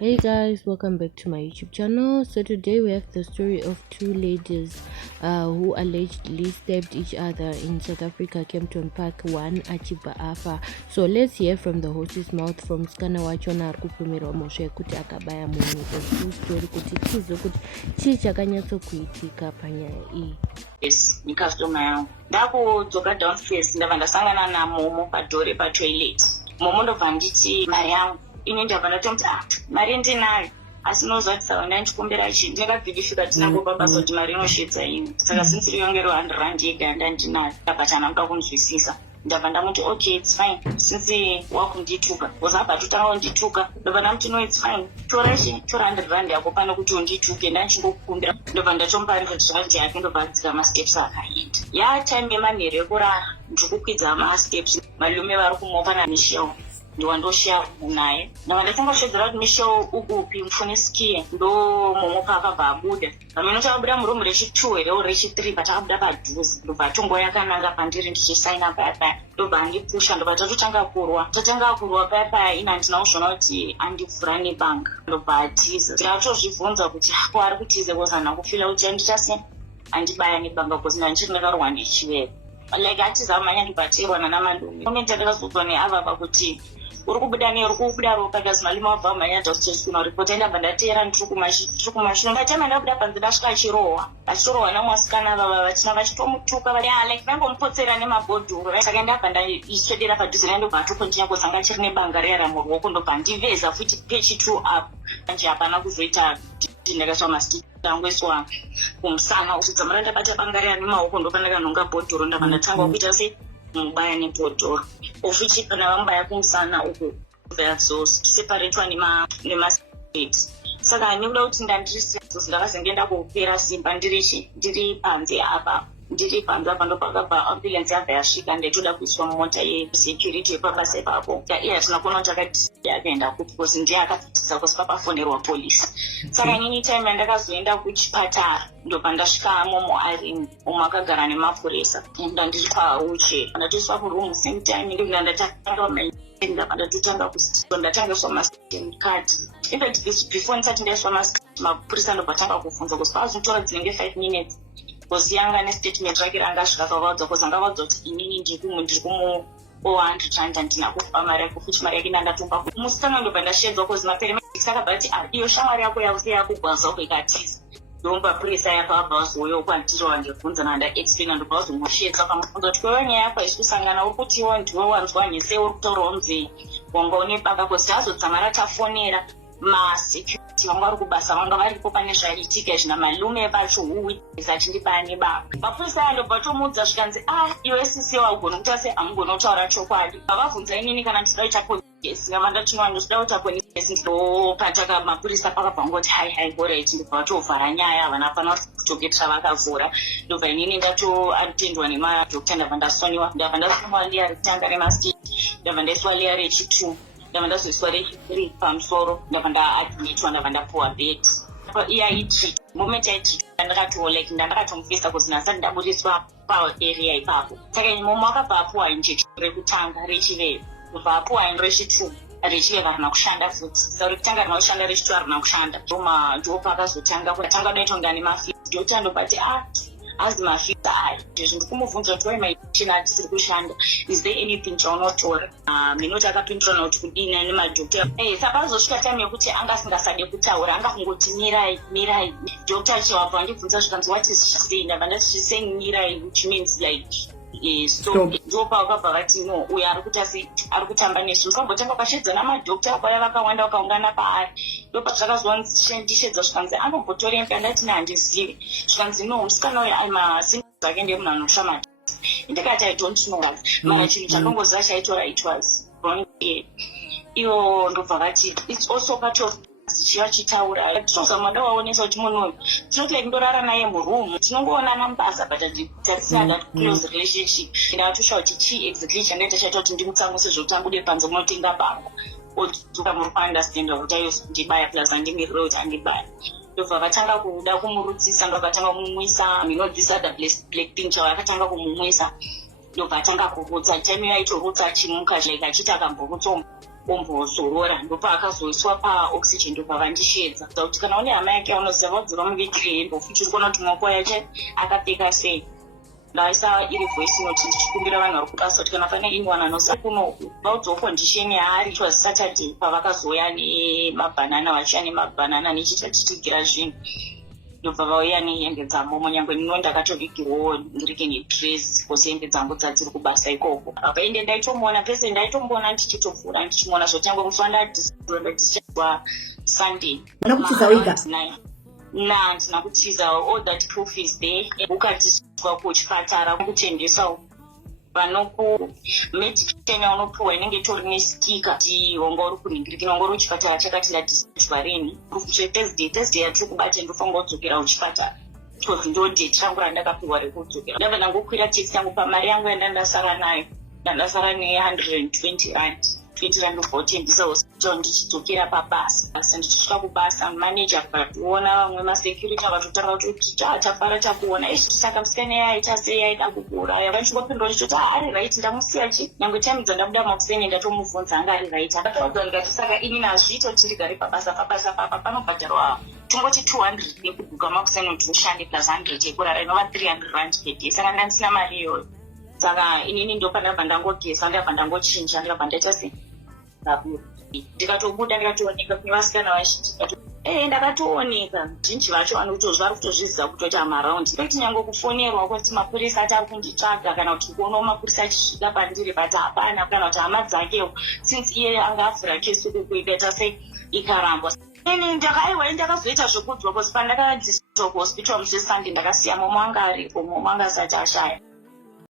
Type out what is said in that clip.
Hey guys, welcome back to my YouTube channel. So today we have the story of two ladies who allegedly stabbed each other in South Africa, Kempton Park, one achiba afa. So let's hear from the horse's mouth from Skana wachona arikupumirwa moshe kuti akabaya munhu. The full story kuti tizo kuti chii chakanyatso kuitika panyaya iyi. Yes, customer yangu ndakudzoka downstairs ndabva ndasangana namomo padhori patoilet. Momo ndobva nditi mari yangu ini ndabva ndatomti mari ndinayo asi unozwa kuti saka ndandikumbira chii ndakabhidifika tinango pabasa kuti mari inosvedza ini saka since ringe ro100 yega ndandinayo ndakatanamuka kunzwisisa ndabva ndamuti okay it's fine since wakundituka because abva totanga kundituka ndobva ndamuti no it's fine tora 100 yako pane kuti undituke ndandichingokukumbira ndobva ndatomba ndozvanje yake ndobva adzika masteps akaenda time yemanheru ekurara ndikukwidza masteps malume vari kumopana Michelle ndowandoshiya naye ndabva ndachangosvedzera kuti Michelle ukupi mufuniskiye ndo momoka akabva abuda pamene takabuda murumu rechi2 here rechi3 patakabuda padhuze ndobva tongo yakananga pandiri ndichisaina payapaya ndobva andipusha ndobva tatotanga kurwa payapaya ina ndinazvona kuti andivhura nebanga ndobva atiza ndinatozvibvunza kuti ko ari kutize kozana kufila kuti anditase andibaya nebanga kozi ndandichiri ndakarwa ndichiveva like atiza manya ndibaterwana namalume komenti ndakazobva neava pakuti uri kubuda ropa kazi malume wabva manya ndasitesuna ripoti ndabva ndateera ndikumashure ndatema ndabuda panze ndasvika achitorohwa namwasikana vava vachina vachitomutuka like vangomupotsera nemabhodhoro saka ndabva ndaiswedera padhuze ndobva atokontinya kozanga chiri nebanga reyara muruoko ndobva ndiveza futi pechi2 up anje hapana kuzoita ndakaswa masiti tangoiswa kumusana uchidzamara ndabata banga reya nemaoko ndopandakanonga bhodhoro ndabva ndatanga kuita se mubaya nebhodhoro ofichi pana vamubaya kumusana uku vazoseparatwa nemaseti saka nekuda kuti ndandakazenge kupera simba ndiri panze apa ndopakabva ambulance yabva yasvika ndaitoda kuiswa mumota yesecurity yepabasa ipapo iye hatina kuona kuti akaenda kuti kozi ndiye akapfutisa kosi papafonerwa polisi saka nyinyi time yandakazoenda kuchipatara ndobva ndasvika momo ari omwe akagara nemapurisa ndandiri pauche ndatoiswa kuroom same time ndobva ndatotanga kusito ndatangaiswa mastem card infact before ndisati ndaiswa mapurisa ndobva tanga kufunza kosi pazotora dzinenge 5 minutes kosi yanga nestatement rake rangasvika kavaudza kosi angavaudza kuti inini ndiri kumu 100 handina kupa mari yako futi mari yake ndandatomba musitanga ndobva ndashedzwa kosi maperimedix akabva ati iyo shamwari yako yause yakugwaza uko ikatiza ndomba purisa yako abva vazouya kwandiri wandibvunza nanda-explaina ndobva vazomushedza pamubvunza kuti kweyo nyaya yako haisi kusangana uri kutiwo ndiwe wanzwa nhese uri kutaurawo nzee wanga une banga kosi azodzamara tafonera masecurity vanga vari kubasa vanga varipo pane zvaiitika zvina malume vacho huwizachindibaya nebanga mapurisa andobva tomuudza zvikanzi iwe sisi waugona kuita se hamugona kutaura chokwadi vavabvunza inini kana ndinoda kuita polisi ngava ndatinwa ndochida kuita polisi ndopataka mapurisa pakabva ngoti hai alright ndobva vatovhara nyaya havana fana kutogeta vakavhura ndobva inini ndatoatendwa nemadhokta ndabva ndasoniwa liya rekutanga remastate ndabva ndaiswa liya rechi2 ndabva ndazoiswa rechi3 pamusoro ndabva ndaadmitwa ndabva ndapuwa bed iya itreat moment aitreat ndakatolike ndakatomufisa kuti nasati ndaburiswa paarea ipapo saka momo akabva apuwa injection rekutanga rechiveva kubva apuwa rechi2 rechiveva harina kushanda futi saka rekutanga rina kushanda rechi2 harina kushanda ndopakazotanga kutanga doitonga nemafisi dokta ndobati azi mafisa aya ndizvi ndikumubvunza kuti wai maichina hatisiri kushanda is there anything chaunotora minoti akapindurana kuti kudini nemadhokta sapazosvika time yekuti anga asingasade kutaura anga kungoti mirai dokta achivabva andibvunza zvikanzi what is she saying ndabva ndati she saying mirai which means like stop ndopakabva vati no uyo ari kutamba nesu mukambotanga ukashedza namadhokta vaya vakawanda vakaungana paari ndopazvakazondishedza zvikanzi anombotoremba ndati nehandizivi zvikanzi no musikana uyo aimasinga zvake ndemunhu anoshamata ndikati I don't know mara chinhu chakangoziva chaitora it was wrong iyo ndobva vati it's also part of zichiva chitaura tozamada waonesa kuti munhu uyu tinoti like ndorara naye muroom tinongoonana mubasa but tatisina that close relationship ndatosha kuti chii exactly chandaita chaita kuti ndimutsango sezvokutambude panze munotenga bango odzoka muri kuundastanda kuti ayo ndibaya plus andimirire kuti andibaya ndobva vatanga kuda kumurudzisa ndokatanga kumumwisa this other black thing chavakatanga kumumwisa ndobva atanga kurutsa time yaitorutsa achimuka like achiti akamborutsa ombozorora ndopaakazoiswa paoxygen ndopavandishedza kuti kana une hama yake aunoziva vaudziva muvigire hembo futi uri kuona kuti maoko yache akapfeka sei. Ndaisa iri voice note ndichikumbira vanhu vari kubasa kuti kana pane anyone anoziva kunoku vaudzawo condition yaari. It was Saturday pavakazouya nemabhanana vachiya nemabhanana nechitatitigirira zvinhu ndobva vauya nehembe dzamo nyangwe nino ndakatovigirwawo ndirike nedress kose hembe dzangu dzadziri kubasa ikoko. Pakaende ndaitomuona pese ndaitomboona ndichitopfuura ndichimuona zvotangwa kufa ndadiswa Sunday ndina kutiza all that proof is there. Ukatiswa kuchipatara kutengesawo medication yaunopiwa inenge itori nesikika kuti wanga uri kuningirika wanga uri kuchipatara chakati ndadiswa rini Thursday yatiri kubate ndofanira kudzokera kuchipatara because ndo date rangu randakapiwa rekudzokera. Ndabva ndangokwira taxi yangu pamari yangu yandandasara nayo ndandasara ne120 rand 20 rand ndobvautendisa hospital ndichidzokera pabasa. Asi ndichisvika kubasa manager akationa vamwe masecurity akatotanga kuti tafara takuona saka musikana yaita sei aida kukuuraya. Vanchingopindura ndichiti ari right ndamusiya chi nyangwe time dzandabuda makuseni ndatomubvunza anga ari right akataudza ndikati saka ini nazviito tirigare pabasa papa panobhadharwa tongoti 200 yekubuka makuseni kuti ushande plus 100 yekurara inova 300 rand per day. Saka ndandisina mari iyoyo. Saka inini ndopandabva ndangogesa ndabva ndangochinja ndikabva ndaita sei ndikatobuda ndikatooneka kune vasikana vazhinji ndakatooneka zhinji vacho vari kutozviziva kutoti amaraundi kuti nyange kufonerwa kuti mapurisa ati ari kunditsvaga kana kuti kuonawo mapurisa achisvika pandiri but hapana kana kuti hama dzakewo since iye anga avhura kesi kuikaita sei ikarambwa. Ini ndakazoita zvekudzwa kosi pandakadziswa kuhospital musi Sunday ndakasiya momo anga aripo momo anga asati ashaya.